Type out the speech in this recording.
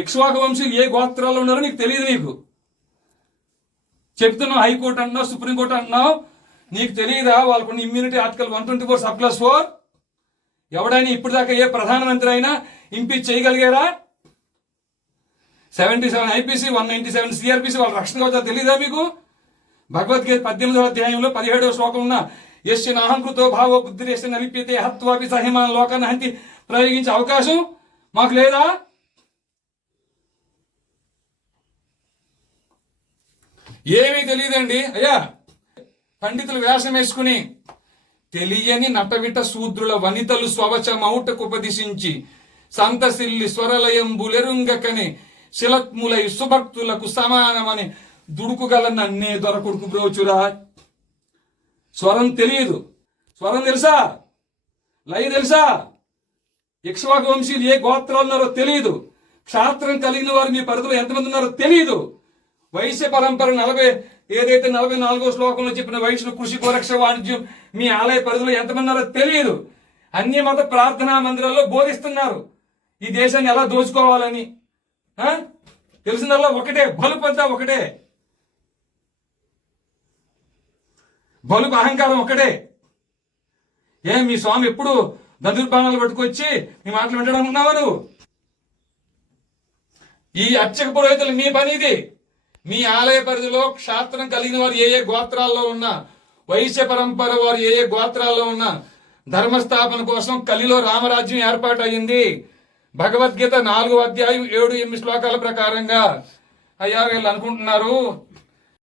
ఇక్ష్వాకు వంశీయులు ఏ గోత్రాల్లో ఉన్నారో నీకు తెలియదు. నీకు చెప్తున్నావు, హైకోర్టు అంటున్నావు, సుప్రీంకోర్టు అంటున్నావు, నీకు తెలియదా? వాళ్ళకున్న ఇమ్యూనిటీ ఆర్టికల్ 124(4) ఎవడైనా ఇప్పుడు దాకా ఏ ప్రధానమంత్రి అయినా ఇంపీచ్ చేయగలిగారా? 77 IPC 197 CRPC వాళ్ళ రక్షణ కవచ తెలీదా మీకు? భగవద్గీత 18వ అధ్యాయంలో 17వ శ్లోకం ఉన్న యస్య నాహంకృతో భావో బుద్ధిరేశ్య నలిప్యతే హత్వాపి సహిమాన్ లోకాన్ని హంతి ప్రయోగించే అవకాశం మాకు లేదా? ఏమీ తెలియదండి అయ్యా. పండితులు వేషం వేసుకుని తెలియని నటవిట శూద్రుల వనితలు స్వవచమౌటకు ఉపదిశించి సంతసిల్లి స్వరలయంబులెరుంగకని శిలత్ములై సుభక్తులకు సమానమని దుడుకుగల నన్నే దొరకొడుకు బ్రోచురా. స్వరం తెలియదు. స్వరం తెలుసా? లయ తెలుసా? ఇక్ష్వాకు వంశీయులు ఏ గోత్రాలు ఉన్నారో తెలియదు. క్షాత్రం కలిగిన వారు మీ పరిధిలో ఎంతమంది ఉన్నారో తెలియదు. వైశ్య పరంపర 44వ శ్లోకంలో చెప్పిన వైశ్యులు కృషి గోరక్ష వాణిజ్యం మీ ఆలయ పరిధిలో ఎంతమంది ఉన్నారో తెలియదు. అన్ని మత ప్రార్థనా మందిరాల్లో బోధిస్తున్నారు ఈ దేశాన్ని ఎలా దోచుకోవాలని. తెలిసిందల్లా ఒకటే, బలుపు అంతా ఒకటే, బలుపు అహంకారం ఒకటే. మీ స్వామి ఎప్పుడు దందుర్బాణాలు పట్టుకొచ్చి మీ మాటలు వింటడం ఉన్నావా నువ్వు? ఈ అర్చక పురోహితులు మీ పని ఇది. మీ ఆలయ పరిధిలో క్షాత్రం కలిగిన వారు ఏ ఏ గోత్రాల్లో ఉన్నా, వైశ్య పరంపర వారు ఏ ఏ గోత్రాల్లో ఉన్నా ధర్మస్థాపన కోసం కలిలో రామరాజ్యం ఏర్పాటు అయ్యింది. భగవద్గీత 4వ అధ్యాయం 7-8 శ్లోకాల ప్రకారంగా. అయ్యా వీళ్ళు అనుకుంటున్నారు